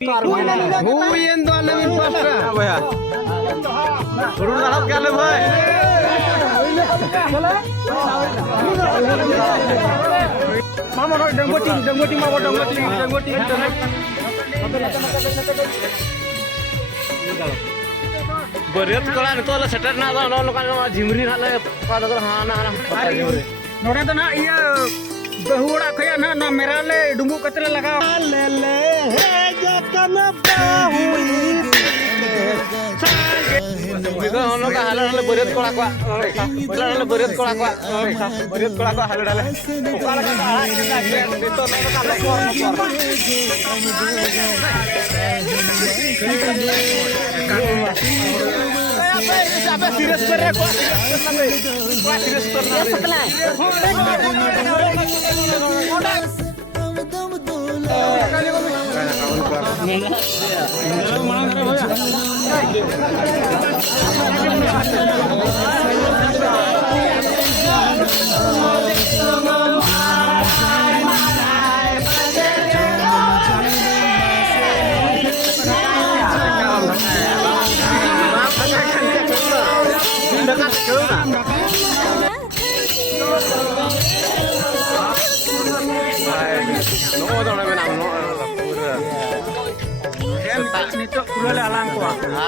Huyen do alam in pasta. Bhaiya. Guru darab kya le bhai? Mama no dangoti mama dangoti. Bariat kola itu lah setter na ada orang kan jimri na le pada tu na jimri. Nora tu na iya bahura kaya na mera le dumbu katre laga le jakan bahui. Itu orang kan halan le bariat kola kwa. Halan le bariat kola kwa. Bariat kola kwa halan le. Ukala kan itu apa serius berat kok serius berat setelah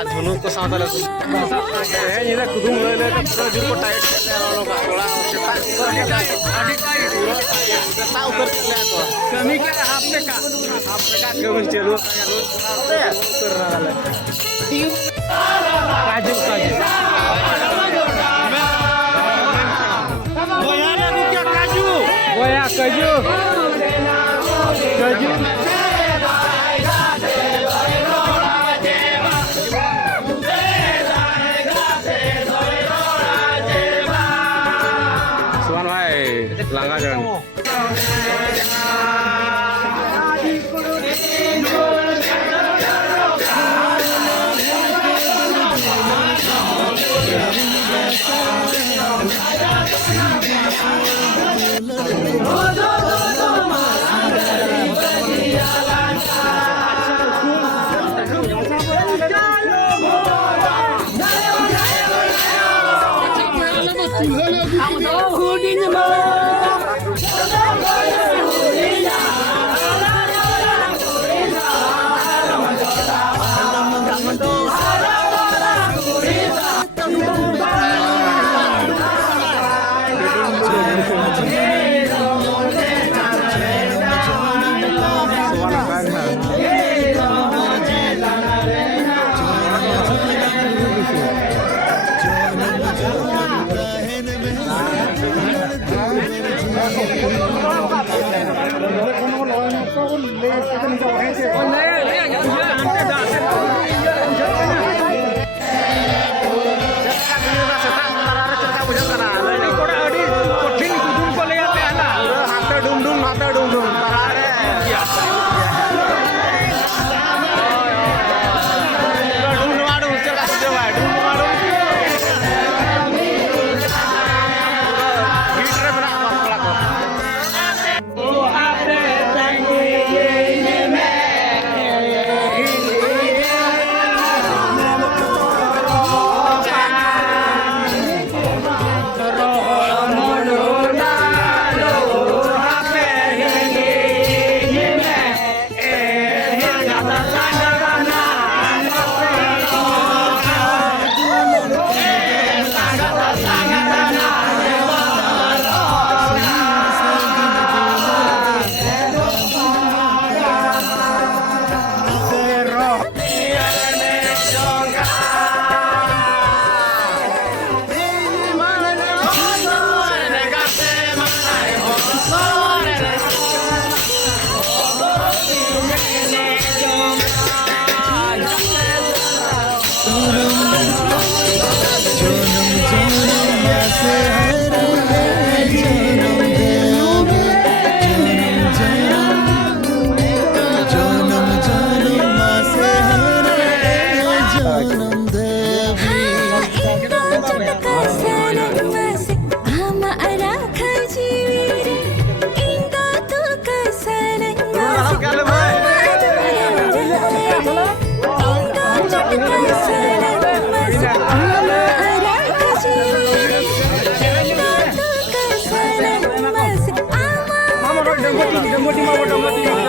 धुनु को साथ ले ये ना कुदुम ले ले पूरा जुर को टाइट कर ले वालों का थोड़ा सेटा ऊपर कर ले तो कमी क्या आपने का कमी चलो उतर रहा है काजू बोया ना क्या काजू बोया काजू langgar jangan. tinggal.